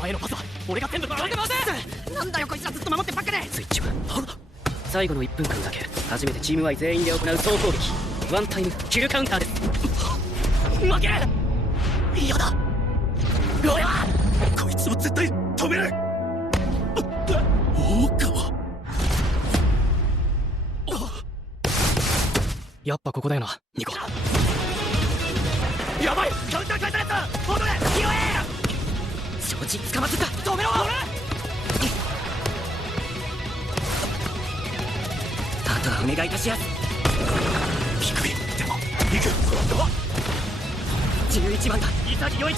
前のパスは俺が全部取られてません。なんだよこいつらずっと守ってばっかで。スイッチは最後の1分間だけ初めてチームワイ全員で行う総攻撃ワンタイムキルカウンターです。負ける。嫌だ。俺はこいつを絶対止める。大川やっぱここだよなニコ。やばいカウンター返された。戻れ拾え。承知捕まってた。止めろ。あとはお願いいたします。低いでも行く。11番だ潔陽一。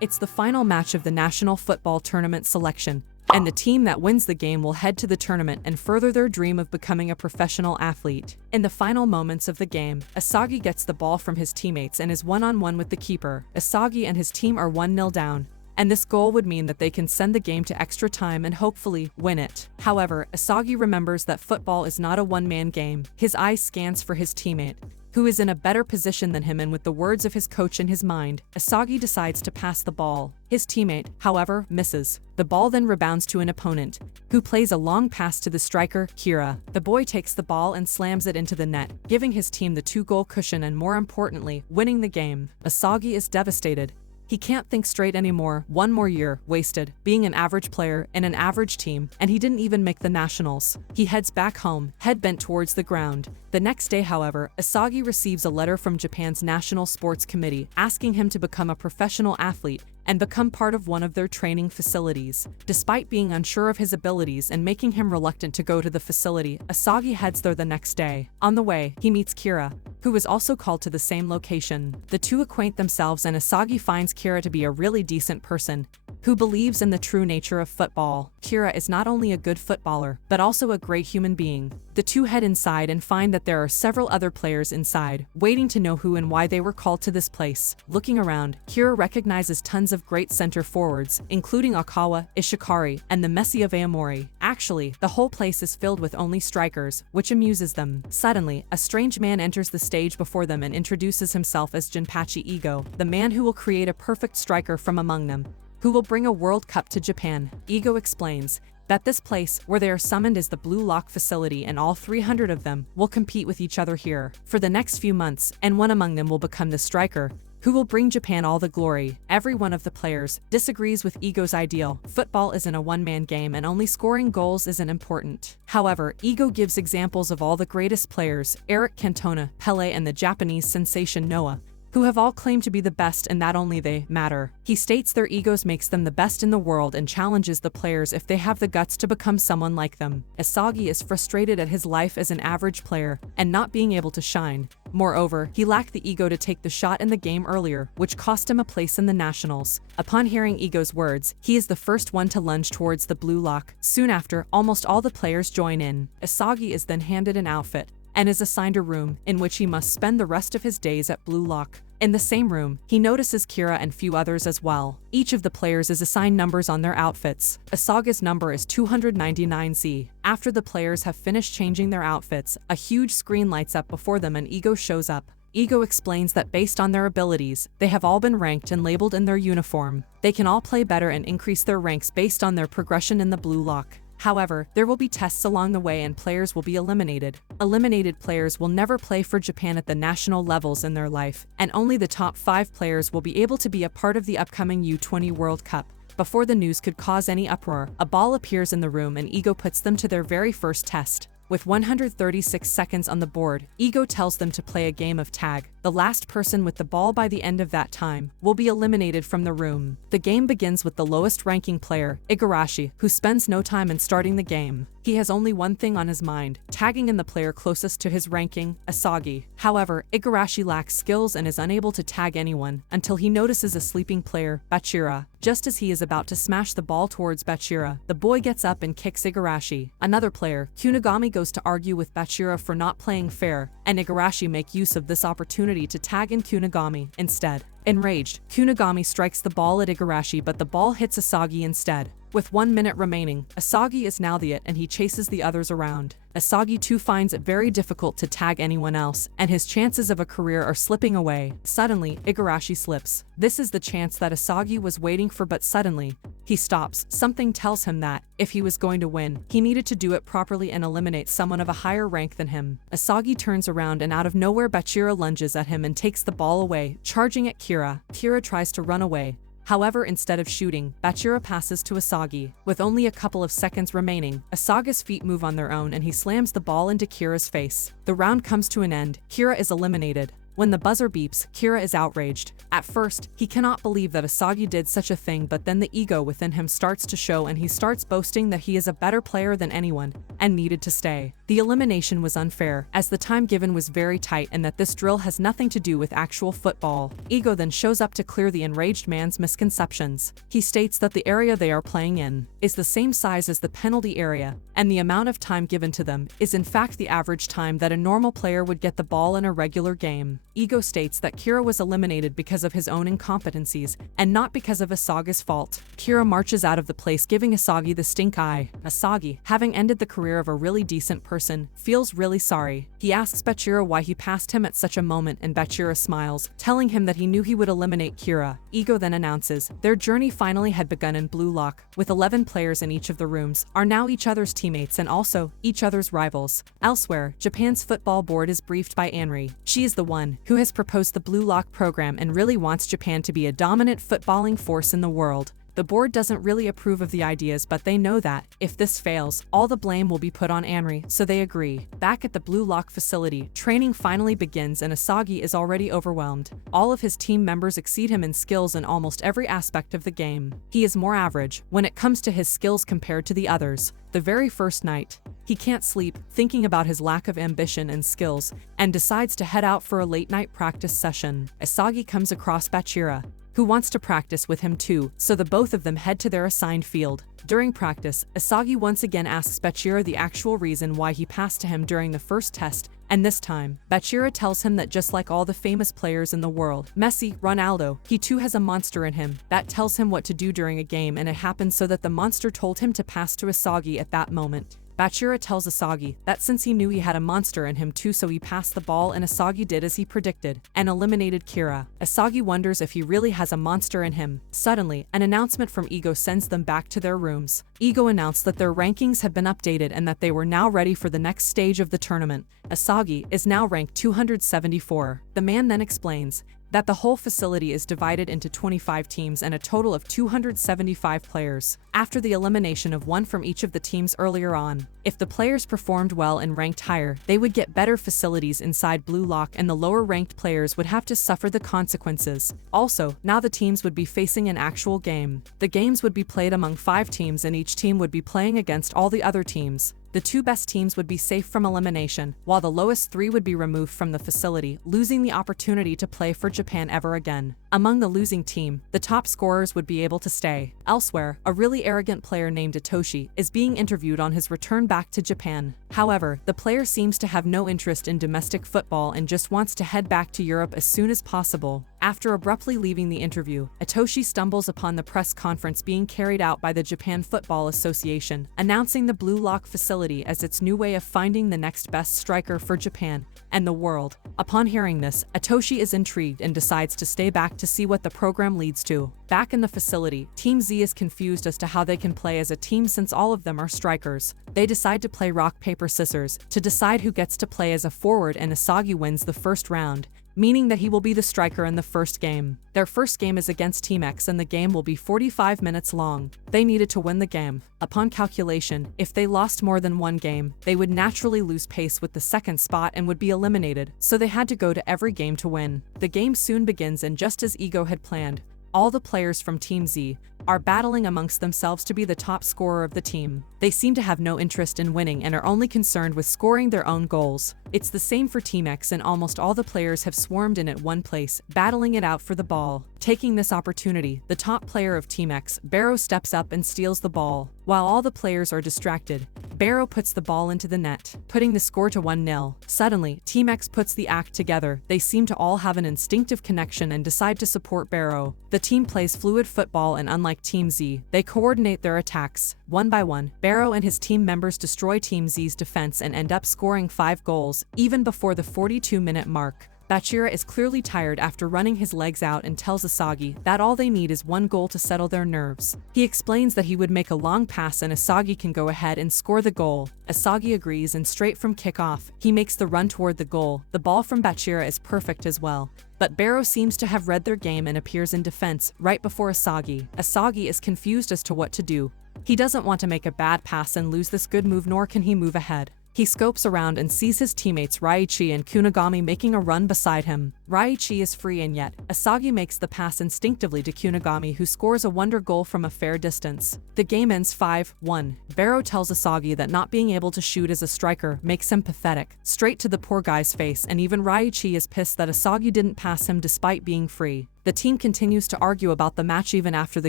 It's the final match of the National Football Tournament selection, and the team that wins the game will head to the tournament and further their dream of becoming a professional athlete. In the final moments of the game, Asagi gets the ball from his teammates and is one-on-one with the keeper. Asagi and his team are 1-0 down, and this goal would mean that they can send the game to extra time and hopefully win it. However, Asagi remembers that football is not a one-man game. His eye scans for his teammate, who is in a better position than him, and with the words of his coach in his mind, Asagi decides to pass the ball. His teammate, however, misses. The ball then rebounds to an opponent, who plays a long pass to the striker, Kira. The boy takes the ball and slams it into the net, giving his team the 2-goal cushion and, more importantly, winning the game. Asagi is devastated. He can't think straight anymore. One more year wasted, being an average player in an average team, and he didn't even make the nationals. He heads back home, head bent towards the ground. The next day, however, Asagi receives a letter from Japan's National Sports Committee asking him to become a professional athlete and become part of one of their training facilities. Despite being unsure of his abilities and making him reluctant to go to the facility, Asagi heads there the next day. On the way, he meets Kira, who is also called to the same location. The two acquaint themselves, and Asagi finds Kira to be a really decent person who believes in the true nature of football. Kira is not only a good footballer, but also a great human being. The two head inside and find that there are several other players inside, waiting to know who and why they were called to this place. Looking around, Kira recognizes tons of great center forwards, including Akawa, Ishikari, and the Messi of Aomori. Actually, the whole place is filled with only strikers, which amuses them. Suddenly, a strange man enters the stage before them and introduces himself as Jinpachi Ego, the man who will create a perfect striker from among them, who will bring a World Cup to Japan. Ego explains that this place where they are summoned is the Blue Lock facility, and all 300 of them will compete with each other here for the next few months, and one among them will become the striker who will bring Japan all the glory. Every one of the players disagrees with Ego's ideal. Football isn't a one-man game and only scoring goals isn't important. However, Ego gives examples of all the greatest players, Eric Cantona, Pele, and the Japanese sensation Noah, who have all claimed to be the best and that only they matter. He states their egos makes them the best in the world and challenges the players if they have the guts to become someone like them. Asagi is frustrated at his life as an average player and not being able to shine. Moreover, he lacked the ego to take the shot in the game earlier, which cost him a place in the nationals. Upon hearing Ego's words, he is the first one to lunge towards the Blue Lock. Soon after, almost all the players join in. Asagi is then handed an outfit and is assigned a room in which he must spend the rest of his days at Blue Lock. In the same room, he notices Kira and few others as well. Each of the players is assigned numbers on their outfits. Asaga's number is 299Z. After the players have finished changing their outfits, a huge screen lights up before them and Ego shows up. Ego explains that based on their abilities, they have all been ranked and labeled in their uniform. They can all play better and increase their ranks based on their progression in the Blue Lock. However, there will be tests along the way and players will be eliminated. Eliminated players will never play for Japan at the national levels in their life, and only the top 5 players will be able to be a part of the upcoming U20 World Cup. Before the news could cause any uproar, a ball appears in the room and Ego puts them to their very first test. With 136 seconds on the board, Ego tells them to play a game of tag. The last person with the ball by the end of that time will be eliminated from the room. The game begins with the lowest ranking player, Igarashi, who spends no time in starting the game. He has only one thing on his mind, tagging in the player closest to his ranking, Asagi. However, Igarashi lacks skills and is unable to tag anyone until he notices a sleeping player, Bachira. Just as he is about to smash the ball towards Bachira, the boy gets up and kicks Igarashi. Another player, Kunigami, goes to argue with Bachira for not playing fair, and Igarashi make use of this opportunity to tag in Kunigami instead. Enraged, Kunigami strikes the ball at Igarashi, but the ball hits Asagi instead. With 1 minute remaining, Asagi is now the it and he chases the others around. Asagi too finds it very difficult to tag anyone else, and his chances of a career are slipping away. Suddenly, Igarashi slips. This is the chance that Asagi was waiting for, but suddenly, he stops. Something tells him that, if he was going to win, he needed to do it properly and eliminate someone of a higher rank than him. Asagi turns around and out of nowhere Bachira lunges at him and takes the ball away, charging at Kira. Kira tries to run away. However, instead of shooting, Bachira passes to Asagi. With only a couple of seconds remaining, Asagi's feet move on their own and he slams the ball into Kira's face. The round comes to an end. Kira is eliminated. When the buzzer beeps, Kira is outraged. At first, he cannot believe that Asagi did such a thing, but then the ego within him starts to show and he starts boasting that he is a better player than anyone and needed to stay. The elimination was unfair, as the time given was very tight and that this drill has nothing to do with actual football. Ego then shows up to clear the enraged man's misconceptions. He states that the area they are playing in is the same size as the penalty area, and the amount of time given to them is in fact the average time that a normal player would get the ball in a regular game. Ego states that Kira was eliminated because of his own incompetencies, and not because of Asagi's fault. Kira marches out of the place giving Asagi the stink eye. Asagi, having ended the career of a really decent person, feels really sorry. He asks Bachira why he passed him at such a moment and Bachira smiles, telling him that he knew he would eliminate Kira. Ego then announces their journey finally had begun in Blue Lock, with 11 players in each of the rooms, are now each other's teammates and also each other's rivals. Elsewhere, Japan's football board is briefed by Anri. She is the one who has proposed the Blue Lock program and really wants Japan to be a dominant footballing force in the world. The board doesn't really approve of the ideas, but they know that, if this fails, all the blame will be put on Anri, so they agree. Back at the Blue Lock facility, training finally begins and Asagi is already overwhelmed. All of his team members exceed him in skills in almost every aspect of the game. He is more average when it comes to his skills compared to the others. The very first night, he can't sleep, thinking about his lack of ambition and skills, and decides to head out for a late-night practice session. Asagi comes across Bachira, who wants to practice with him too, so the both of them head to their assigned field. During practice, Asagi once again asks Bachira the actual reason why he passed to him during the first test, and this time, Bachira tells him that just like all the famous players in the world, Messi, Ronaldo, he too has a monster in him that tells him what to do during a game, and it happens so that the monster told him to pass to Asagi at that moment. Bachira tells Asagi that since he knew he had a monster in him too, so he passed the ball and Asagi did as he predicted and eliminated Kira. Asagi wonders if he really has a monster in him. Suddenly, an announcement from Ego sends them back to their rooms. Ego announced that their rankings had been updated and that they were now ready for the next stage of the tournament. Asagi is now ranked 274. The man then explains that the whole facility is divided into 25 teams and a total of 275 players. After the elimination of one from each of the teams earlier on, if the players performed well and ranked higher, they would get better facilities inside Blue Lock and the lower-ranked players would have to suffer the consequences. Also, now the teams would be facing an actual game. The games would be played among 5 teams and each team would be playing against all the other teams. The 2 best teams would be safe from elimination, while the lowest 3 would be removed from the facility, losing the opportunity to play for Japan ever again. Among the losing team, the top scorers would be able to stay. Elsewhere, a really arrogant player named Itoshi is being interviewed on his return back to Japan. However, the player seems to have no interest in domestic football and just wants to head back to Europe as soon as possible. After abruptly leaving the interview, Itoshi stumbles upon the press conference being carried out by the Japan Football Association, announcing the Blue Lock facility as its new way of finding the next best striker for Japan and the world. Upon hearing this, Itoshi is intrigued and decides to stay back to see what the program leads to. Back in the facility, Team Z is confused as to how they can play as a team since all of them are strikers. They decide to play rock, paper, scissors to decide who gets to play as a forward, and Asagi wins the first round, meaning that he will be the striker in the first game. Their first game is against Team X and the game will be 45 minutes long. They needed to win the game. Upon calculation, if they lost more than one game, they would naturally lose pace with the second spot and would be eliminated, so they had to go to every game to win. The game soon begins, and just as Ego had planned, all the players from Team Z are battling amongst themselves to be the top scorer of the team. They seem to have no interest in winning and are only concerned with scoring their own goals. It's the same for Team X, and almost all the players have swarmed in at one place, battling it out for the ball. Taking this opportunity, the top player of Team X, Barrow, steps up and steals the ball. While all the players are distracted, Barrow puts the ball into the net, putting the score to 1-0. Suddenly, Team X puts the act together. They seem to all have an instinctive connection and decide to support Barrow. The team plays fluid football, and unlike unlike Team Z, they coordinate their attacks. One by one, Barrow and his team members destroy Team Z's defense and end up scoring 5 goals, even before the 42-minute mark. Bachira is clearly tired after running his legs out and tells Asagi that all they need is 1 goal to settle their nerves. He explains that he would make a long pass and Asagi can go ahead and score the goal. Asagi agrees and straight from kickoff, he makes the run toward the goal. The ball from Bachira is perfect as well. But Barrow seems to have read their game and appears in defense right before Asagi. Asagi is confused as to what to do. He doesn't want to make a bad pass and lose this good move, nor can he move ahead. He scopes around and sees his teammates Raichi and Kunigami making a run beside him. Raichi is free and yet, Asagi makes the pass instinctively to Kunigami, who scores a wonder goal from a fair distance. The game ends 5-1. Barrow tells Asagi that not being able to shoot as a striker makes him pathetic, straight to the poor guy's face, and even Raichi is pissed that Asagi didn't pass him despite being free. The team continues to argue about the match even after the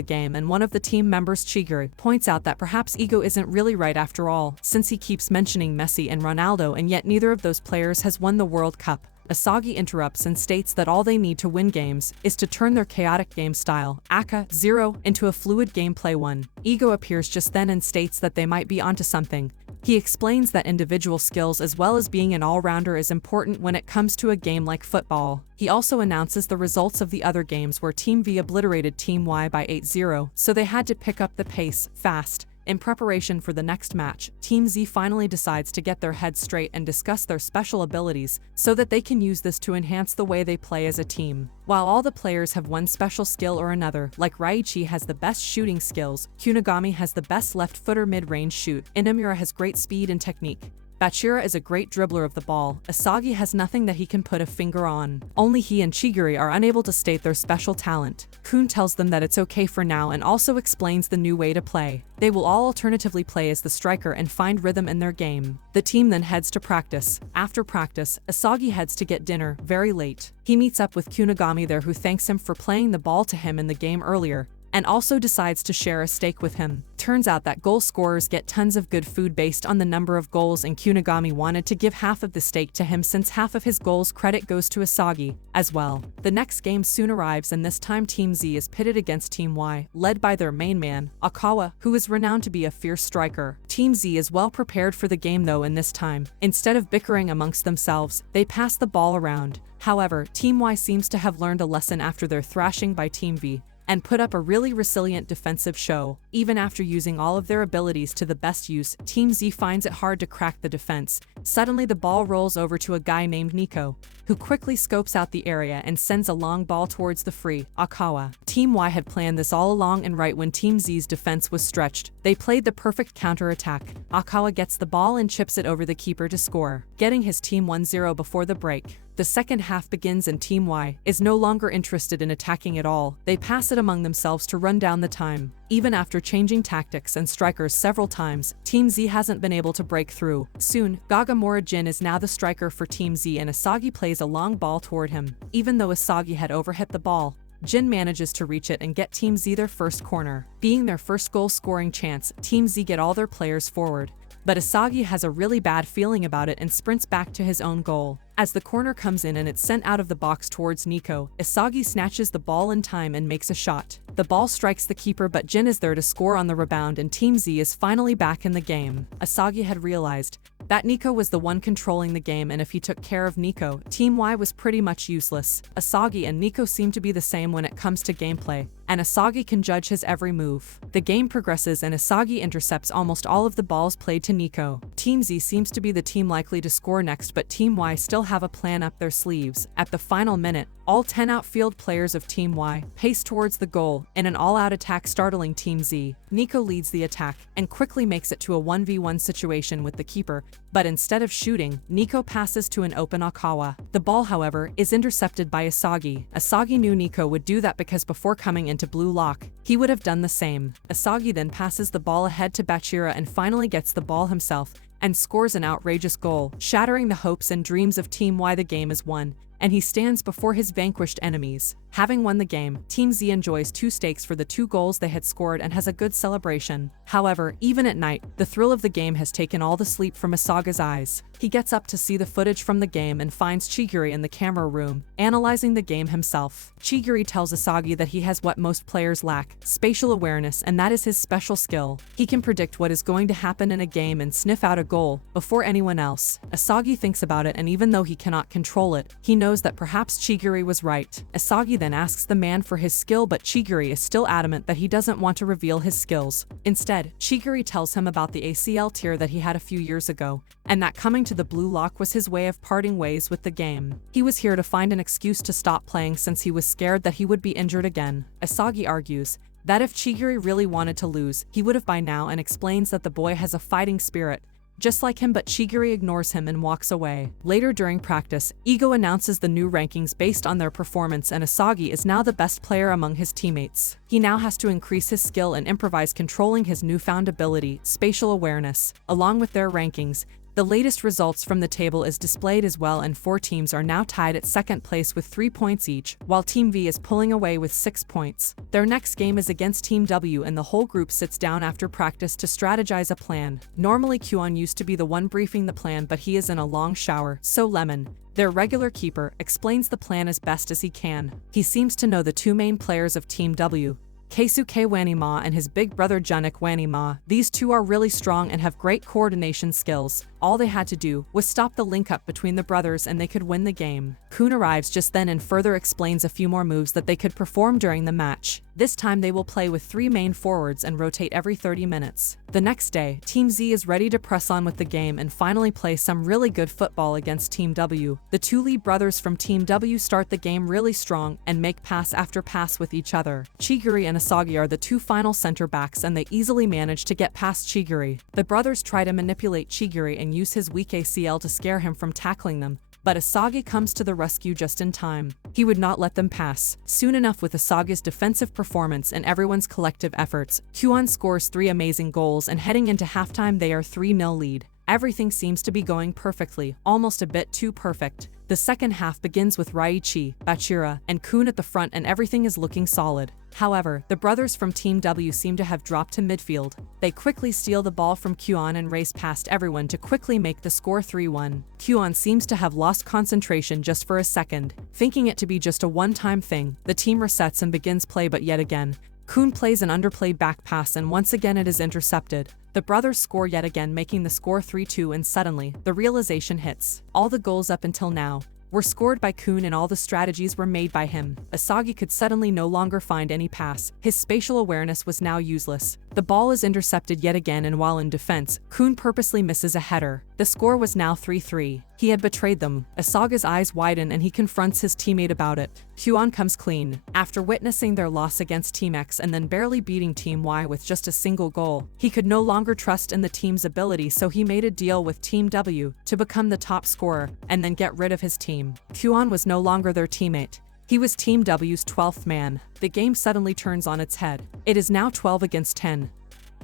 game, and one of the team members, Chigiri, points out that perhaps ego isn't really right after all, since he keeps mentioning Messi and Ronaldo and yet neither of those players has won the World Cup. Asagi interrupts and states that all they need to win games is to turn their chaotic game style, Aka 0, into a fluid gameplay 1. Ego appears just then and states that they might be onto something. He explains that individual skills as well as being an all-rounder is important when it comes to a game like football. He also announces the results of the other games where Team V obliterated Team Y by 8-0, so they had to pick up the pace fast. In preparation for the next match, Team Z finally decides to get their heads straight and discuss their special abilities so that they can use this to enhance the way they play as a team. While all the players have one special skill or another, like Raichi has the best shooting skills, Kunigami has the best left-footer mid-range shoot, and Ametuer has great speed and technique. Bachira is a great dribbler of the ball. Asagi has nothing that he can put a finger on. Only he and Chigiri are unable to state their special talent. Kun tells them that it's okay for now and also explains the new way to play. They will all alternatively play as the striker and find rhythm in their game. The team then heads to practice. After practice, Asagi heads to get dinner, very late. He meets up with Kunigami there, who thanks him for playing the ball to him in the game earlier, and also decides to share a steak with him. Turns out that goal scorers get tons of good food based on the number of goals, and Kunigami wanted to give half of the steak to him since half of his goals credit goes to Asagi as well. The next game soon arrives, and this time Team Z is pitted against Team Y, led by their main man, Akawa, who is renowned to be a fierce striker. Team Z is well prepared for the game though, and this time, instead of bickering amongst themselves, they pass the ball around. However, Team Y seems to have learned a lesson after their thrashing by Team V, and put up a really resilient defensive show. Even after using all of their abilities to the best use, Team Z finds it hard to crack the defense. Suddenly the ball rolls over to a guy named Nico, who quickly scopes out the area and sends a long ball towards the free Akawa. Team Y had planned this all along, and right when Team Z's defense was stretched, they played the perfect counter-attack. Akawa gets the ball and chips it over the keeper to score, getting his team 1-0 before the break. The second half begins and Team Y is no longer interested in attacking at all. They pass it among themselves to run down the time. Even after changing tactics and strikers several times, Team Z hasn't been able to break through. Soon, Gagamora Jin is now the striker for Team Z, and Asagi plays a long ball toward him. Even though Asagi had overhit the ball, Jin manages to reach it and get Team Z their first corner. Being their first goal scoring chance, Team Z get all their players forward. But Asagi has a really bad feeling about it and sprints back to his own goal. As the corner comes in and it's sent out of the box towards Nico, Asagi snatches the ball in time and makes a shot. The ball strikes the keeper, but Jin is there to score on the rebound, and Team Z is finally back in the game. Asagi had realized that Nico was the one controlling the game, and if he took care of Nico, Team Y was pretty much useless. Asagi and Nico seem to be the same when it comes to gameplay, and Asagi can judge his every move. The game progresses and Asagi intercepts almost all of the balls played to Nico. Team Z seems to be the team likely to score next, but Team Y still have a plan up their sleeves. At the final minute, all 10 outfield players of Team Y pace towards the goal in an all-out attack, startling Team Z. Nico leads the attack and quickly makes it to a 1v1 situation with the keeper, but instead of shooting, Nico passes to an open Akawa. The ball, however, is intercepted by Asagi. Asagi knew Nico would do that because before coming into blue lock, he would have done the same. Asagi then passes the ball ahead to Bachira and finally gets the ball himself and scores an outrageous goal, shattering the hopes and dreams of Team Y. The game is won, and he stands before his vanquished enemies. Having won the game, Team Z enjoys 2 steaks for the 2 goals they had scored and has a good celebration. However, even at night, the thrill of the game has taken all the sleep from Asaga's eyes. He gets up to see the footage from the game and finds Chigiri in the camera room, analyzing the game himself. Chigiri tells Asagi that he has what most players lack, spatial awareness, and that is his special skill. He can predict what is going to happen in a game and sniff out a goal before anyone else. Asagi thinks about it, and even though he cannot control it, he knows that perhaps Chigiri was right. Asagi then asks the man for his skill, but Chigiri is still adamant that he doesn't want to reveal his skills. Instead, Chigiri tells him about the ACL tear that he had a few years ago, and that coming to the blue lock was his way of parting ways with the game. He was here to find an excuse to stop playing since he was scared that he would be injured again. Asagi argues that if Chigiri really wanted to lose, he would have by now, and explains that the boy has a fighting spirit, just like him, but Chigiri ignores him and walks away. Later during practice, Ego announces the new rankings based on their performance, and Asagi is now the best player among his teammates. He now has to increase his skill and improvise, controlling his newfound ability, spatial awareness. Along with their rankings, the latest results from the table is displayed as well, and 4 teams are now tied at second place with 3 points each, while Team V is pulling away with 6 points. Their next game is against Team W, and the whole group sits down after practice to strategize a plan. Normally Kwon used to be the one briefing the plan, but he is in a long shower, so Lemon, their regular keeper, explains the plan as best as he can. He seems to know the 2 main players of Team W, Keisuke Wanima and his big brother Junik Wanima. These 2 are really strong and have great coordination skills. All they had to do was stop the link-up between the brothers and they could win the game. Kun arrives just then and further explains a few more moves that they could perform during the match. This time they will play with 3 main forwards and rotate every 30 minutes. The next day, Team Z is ready to press on with the game and finally play some really good football against Team W. The 2 Lee brothers from Team W start the game really strong and make pass after pass with each other. Chigiri and Asagi are the 2 final center backs, and they easily manage to get past Chigiri. The brothers try to manipulate Chigiri and use his weak ACL to scare him from tackling them, but Asagi comes to the rescue just in time. He would not let them pass. Soon enough, with Asagi's defensive performance and everyone's collective efforts, Kwon scores 3 amazing goals, and heading into halftime they are 3-0 lead. Everything seems to be going perfectly, almost a bit too perfect. The second half begins with Raichi, Bachira, and Kun at the front, and everything is looking solid. However, the brothers from Team W seem to have dropped to midfield. They quickly steal the ball from Kwon and race past everyone to quickly make the score 3-1. Kwon seems to have lost concentration just for a second. Thinking it to be just a one-time thing, the team resets and begins play, but yet again, Kun plays an underplayed back pass and once again it is intercepted. The brothers score yet again, making the score 3-2, and suddenly, the realization hits. All the goals up until now were scored by Kun and all the strategies were made by him. Asagi could suddenly no longer find any pass. His spatial awareness was now useless. The ball is intercepted yet again, and while in defense, Kun purposely misses a header. The score was now 3-3. He had betrayed them. Asaga's eyes widen and he confronts his teammate about it. Kwon comes clean. After witnessing their loss against Team X and then barely beating Team Y with just a single goal, he could no longer trust in the team's ability, so he made a deal with Team W to become the top scorer and then get rid of his team. Kwon was no longer their teammate. He was Team W's 12th man. The game suddenly turns on its head. It is now 12 against 10.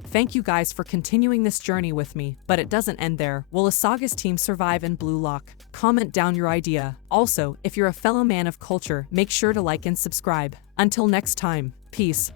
Thank you guys for continuing this journey with me, but it doesn't end there. Will Asaga's team survive in Blue Lock? Comment down your idea. Also, if you're a fellow man of culture, make sure to like and subscribe. Until next time, peace.